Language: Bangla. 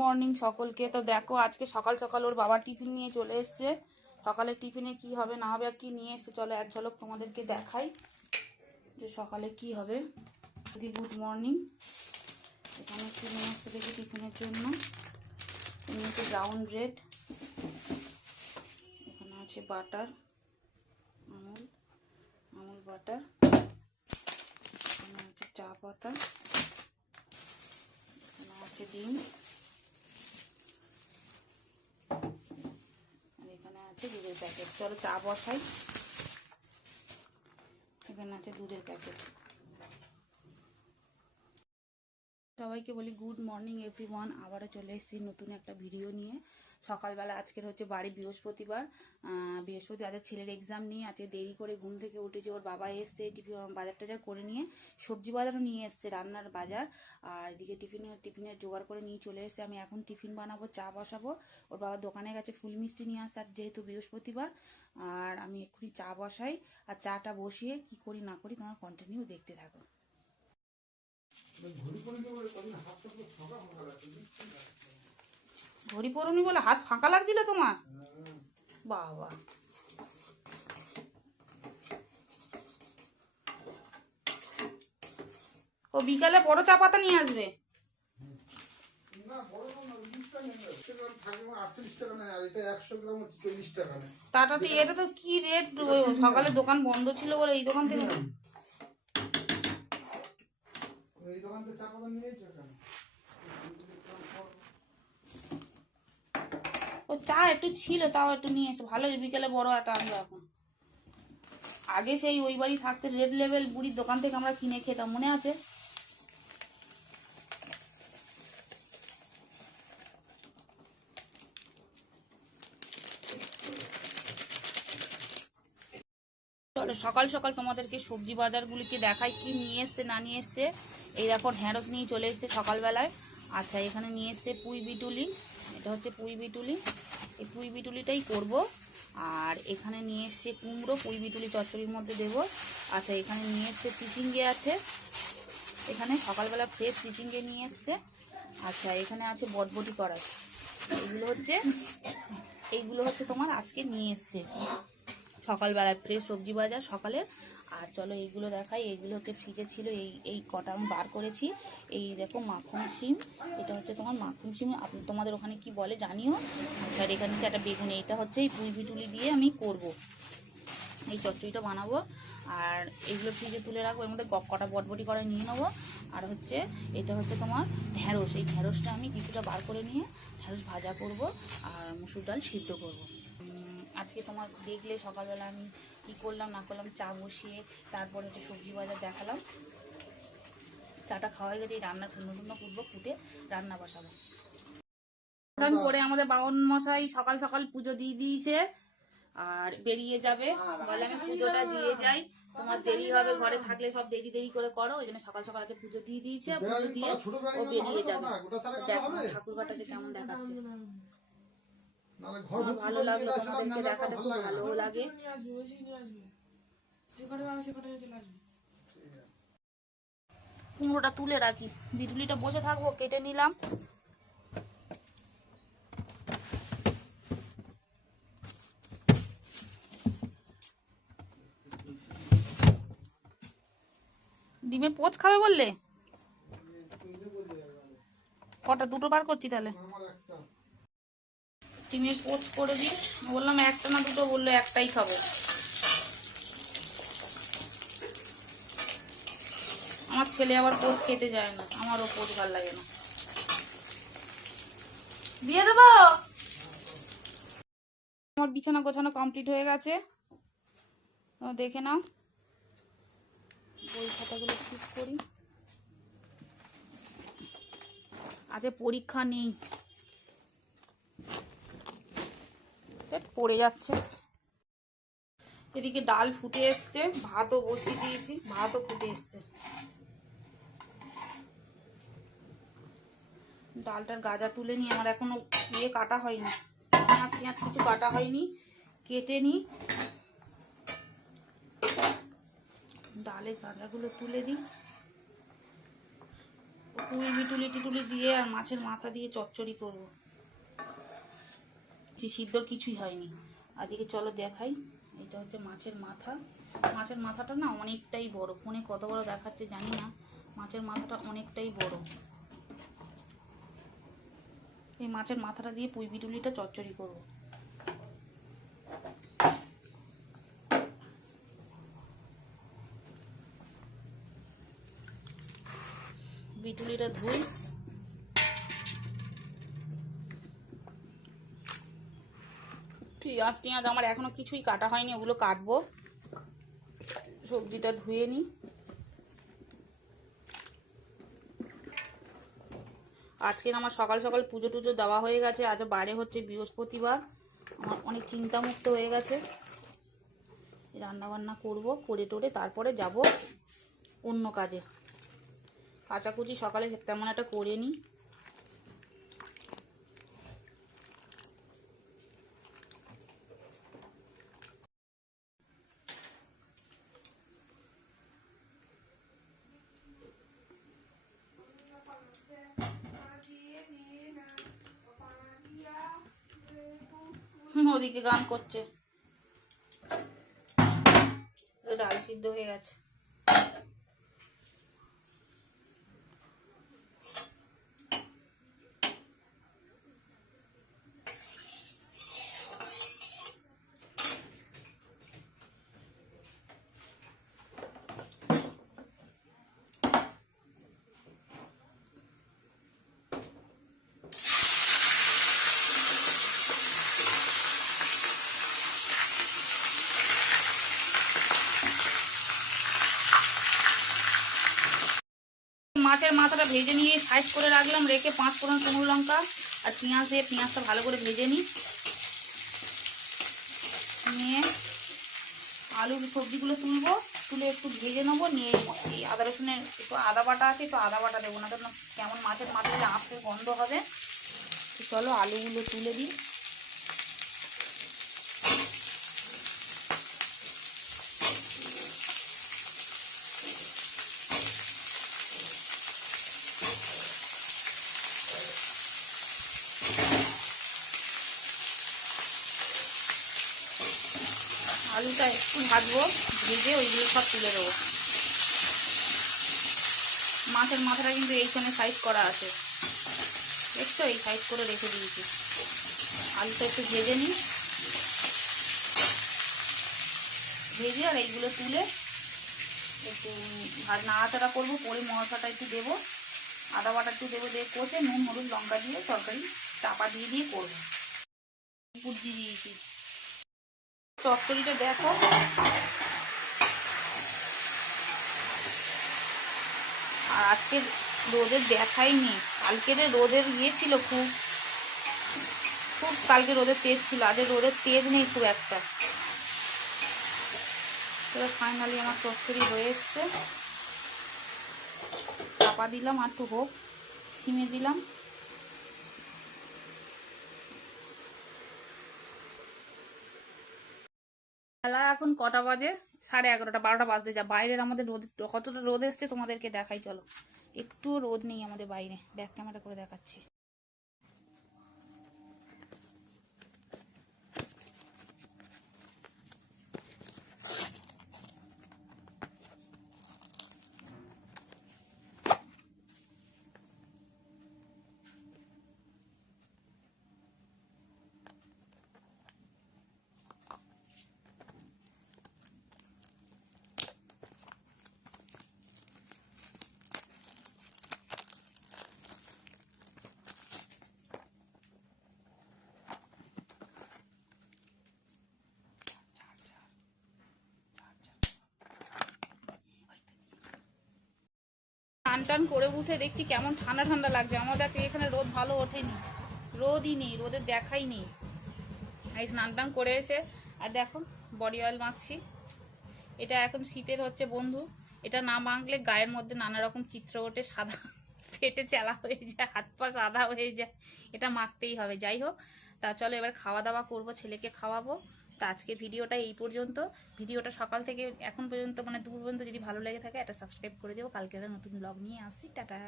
মর্নিং সকলকে। তো দেখো, আজকে সকাল সকাল ওর বাবা টিফিন নিয়ে চলে এসছে। সকালে টিফিনে কি হবে, না হবে আর কি নিয়ে এসছে, চলো এক ঝলক তোমাদেরকে দেখাই যে সকালে কি হবে। দি গুড মর্নিং এখানে কি নিয়ে এসছে দেখি টিফিনের জন্য। হচ্ছে ব্রাউন ব্রেড এখানে আছে বাটার আমুল আমুল বাটার এখানে আছে চা পাতা, এখানে আছে ডিম আর এখানে আছে দুধের প্যাকেট। চলো চা বসাই। এখানে আছে দুধের প্যাকেট। সবাইকে বলি, গুড মর্নিং এভরি ওয়ান আবারও চলে এসেছি নতুন একটা ভিডিও নিয়ে। সকালবেলা আজকের হচ্ছে বাড়ি বৃহস্পতিবার। বৃহস্পতি আজকে ছেলের এক্সাম নিয়ে আজকে দেরি করে ঘুম থেকে উঠেছে ওর বাবা এসছে টিফিন বাজার টাজার করে নিয়ে, সবজি বাজারও নিয়ে এসছে, রান্নার বাজার। আর এদিকে টিফিনে টিফিনের জোগাড় করে নিয়ে চলে এসছে। আমি এখন টিফিন বানাবো, চা বসাবো। ওর বাবা দোকানে গেছে ফুল মিষ্টি নিয়ে আসছে আর যেহেতু বৃহস্পতিবার। আর আমি এক্ষুনি চা বসাই আর চাটা বসিয়ে কি করি না করি তোমার কন্টিনিউ দেখতে থাকো। ঘড়ি পরনি বলে হাত ফাঁকা লাগছিল তোমার? বাবা। ও বিকালে বড় চা পাতা নিয়ে আসবে? টাটা টি এটা তো কি রেট? সকালে দোকান বন্ধ ছিল বলে এই দোকান থেকে এই দোকান থেকে চা পাতা নিয়েছো ও চা একটু ছিল, তাও একটু নিয়ে এসে। ভালো বিকেলে বড় একটা আনব এখন। আগে সেই ওই বাড়ি থাকতে রেড লেভেল বুড়ির দোকান থেকে আমরা কিনে খেতাম, মনে আছে? চলো, সকাল সকাল তোমাদেরকে সবজি বাজারগুলিকে দেখাই, কি নিয়ে এসছে, না নিয়ে এসছে। এই দেখো ঢ্যাঁড়স নিয়ে চলে এসছে সকালবেলায়। আচ্ছা এখানে নিয়ে এসছে পুঁই বিটুলি। এটা হচ্ছে পুঁই বিটুলি। এই পুঁই বিটুলিটাই করব। আর এখানে নিয়ে এসছে কুমড়ো, পুঁই বিটুলি চচ্চড়ির মধ্যে দেবো। আচ্ছা এখানে নিয়ে এসছে চিচিঙ্গে আছে। এখানে সকালবেলা ফ্রেশ চিচিঙ্গে নিয়ে এসছে। আচ্ছা এখানে আছে বটবটি করাই এগুলো হচ্ছে, এইগুলো হচ্ছে তোমার আজকে নিয়ে এসছে। সকালবেলায় ফ্রেশ সবজি বাজার সকালে আর চলো এইগুলো দেখাই। এইগুলো হচ্ছে ফ্রিজে ছিল। এই এই কটা আমি বার করেছি। এই দেখো মাখন সিম এটা হচ্ছে তোমার মাখন সিম তোমাদের ওখানে কি বলে জানিও। আর এখানে একটা বেগুন। এইটা হচ্ছে এই পুঁই বিটুলি দিয়ে আমি করব। এই চচ্চড়িটা বানাবো। আর এইগুলো ফ্রিজে তুলে রাখব। এর মধ্যে কটা বটবটি করে নিয়ে নেব। আর হচ্ছে এটা হচ্ছে তোমার ঢ্যাঁড়স। এই ঢ্যাঁড়সটা আমি কিছুটা বার করে নিয়ে ঢ্যাঁড়স ভাজা করব। আর মুসুর ডাল সিদ্ধ করব। আজকে তোমার দেখলে সকালবেলা আমি কি করলাম না করলাম চা বসিয়ে তারপর হচ্ছে সবজি বাজার দেখালাম। চাটা খাওয়া হয়ে গেছে রান্নার নতুন নতুন ফুটবো ফুটে রান্না বসাবো। স্নান করে আমাদের বাউন মশাই সকাল সকাল পুজো দিয়ে দিয়েছে আর বেরিয়ে যাবে। বলে আমি পুজোটা দিয়ে যাই। তোমার দেরি হবে ঘরে থাকলে সব দেরি দেরি করে করো ওই জন্য সকাল সকাল আজকে পুজো দিয়ে দিয়েছে পুজো দিয়ে ও বেরিয়ে যাবে। দেখ ঠাকুর ঘরটা কেমন দেখাচ্ছে নাহলে ঘর আমার ঢুকতে ভালো লাগল তোমাদেরকে দেখাতে খুব ভালো লাগে। কুমড়োটা তুলে রাখি। বিটুলিটা বসে থাকব কেটে নিলাম। ডিমের পোচ খাবে বললে? কটা দুটো বার করছি তাহলে। ডিমের পোচ করে দিই। বললাম, একটা না দুটো বলল একটাই খাব। আমার ছেলে আবার পোচ খেতে যায় না। আমারও পোচ ভালো লাগে না। দিয়ে দেবো? আমার বিছানা গোছানো কমপ্লিট হয়ে গেছে। দেখে নাও। বই খাতাগুলো ঠিক করি। আজকে পরীক্ষা নেই। ধ্যাৎ, পড়ে যাচ্ছে। এদিকে ডাল ফুটে এসছে ভাতও বসিয়ে দিয়েছি ভাতও ফুটে এসছে। ডালটার গাজা তুলে নিয়ে আমার এখনও ইয়ে কাটা হয়নি পেঁয়াজ পেঁয়াজ কিছু কাটা হয়নি কেটে নি ডালের গাজাগুলো তুলে দিই। বিটুলি টিটুলি দিয়ে আর মাছের মাথা দিয়ে চচ্চড়ি করব। যে সিদ্ধর কিছুই হয়নি। আজকে চলো দেখাই। এটা হচ্ছে মাছের মাথা। মাছের মাথাটা না অনেকটাই বড়। ফোনে কত বড় দেখাচ্ছে জানি না। মাছের মাথাটা অনেকটাই বড়। এই মাছের মাথাটা দিয়ে পুঁই বিটুলিটা চচ্চড়ি করব। বিটুলিটা ধুই। পেঁয়াজ টিয়াজ আমার এখনও কিছুই কাটা হয়নি, ওগুলো কাটবো। সবজিটা ধুয়ে নিই আজকে আমার সকাল সকাল পুজো টুজো দেওয়া হয়ে গেছে, আজ বাইরে হচ্ছে বৃহস্পতিবার। আমার অনেক চিন্তামুক্ত হয়ে গেছে। রান্না বান্না করব, করে টোরে, তারপরে যাব অন্য কাজে। কাচাকুচি সকালে তেমন একটা করে নিই ওদিকে গান করছে। ডাল সিদ্ধ হয়ে গেছে। মাছের মাথাটা ভেজে নিয়ে সাইড করে রাখলাম, রেখে পাঁচ ফোড়ন শুকনো লঙ্কা আর পেঁয়াজ দিয়ে পেঁয়াজটা ভালো করে ভেজে নিই। নিয়ে আলুর সবজিগুলো তুলবো, তুলে একটু ভেজে নেব, নিয়ে এই আদা রসুনের একটু আদা বাটা আছে, একটু আদা বাটা দেবো না কেমন মাছের মাথা দিলে আঁশতে গন্ধ হবে। চলো আলুগুলো তুলে দিই। আলুটা একটু ভাজবো, ভেজে ওইগুলো সব তুলে দেবো। মাছের মাথাটা কিন্তু এইখানে সাইজ করা আছে। দেখছ? এই সাইজ করে রেখে দিয়েছি। আলুটা একটু ভেজে নিই। ভেজে আর এইগুলো তুলে একটু নাড়াচাড়া করব পরে মশলাটা একটু দেবো। আদা বাটা একটু দেবো, দিয়ে কষে, নুন, হলুদ, লঙ্কা দিয়ে তরকারি চাপা দিয়ে দিয়ে করব। দিয়ে দিয়েছি। চচ্চড়িটা দেখো। আর আজকে রোদের দেখাই নেই কালকে রোদের ইয়ে ছিল খুব খুব কালকে রোদের তেজ ছিল আজ রোদের তেজ নেই খুব একটা। ফাইনালি আমার চচ্চড়ি হয়ে এসছে। চাপা দিলাম, আর একটু হোক সিমে দিলাম। বেলা এখন কটা বাজে? সাড়ে এগারোটা, বারোটা বাজতে যা। বাইরের আমাদের রোদ, কতটা রোদ এসছে তোমাদেরকে দেখাই, চলো। একটু রোদ নেই আমাদের বাইরে। ব্যাক ক্যামেরা করে দেখাচ্ছি। টান টান করে উঠে দেখছি কেমন ঠান্ডা ঠান্ডা লাগছে। আমাদের আজকে এখানে রোদ ভালো ওঠেনি। রোদই নেই, রোদের দেখাই নেই। এই স্নান টান করে এসে, আর দেখো বডি অয়েল মাখছি। এটা এখন শীতের হচ্ছে বন্ধু। এটা না মাখলে গায়ের মধ্যে নানা রকম চিত্র ওঠে, সাদা ফেটে চেলা হয়ে যায়, হাত পা সাদা হয়ে যায়। এটা মাখতেই হবে। যাই হোক, তা চলো এবার খাওয়া দাওয়া করব, ছেলেকে খাওয়াবো। তা আজকে ভিডিওটা এই পর্যন্ত। ভিডিওটা সকাল থেকে এখন পর্যন্ত মানে দূর পর্যন্ত যদি ভালো লেগে থাকে, একটা সাবস্ক্রাইব করে দেবো কালকে একটা নতুন ব্লগ নিয়ে আসছি টাটা।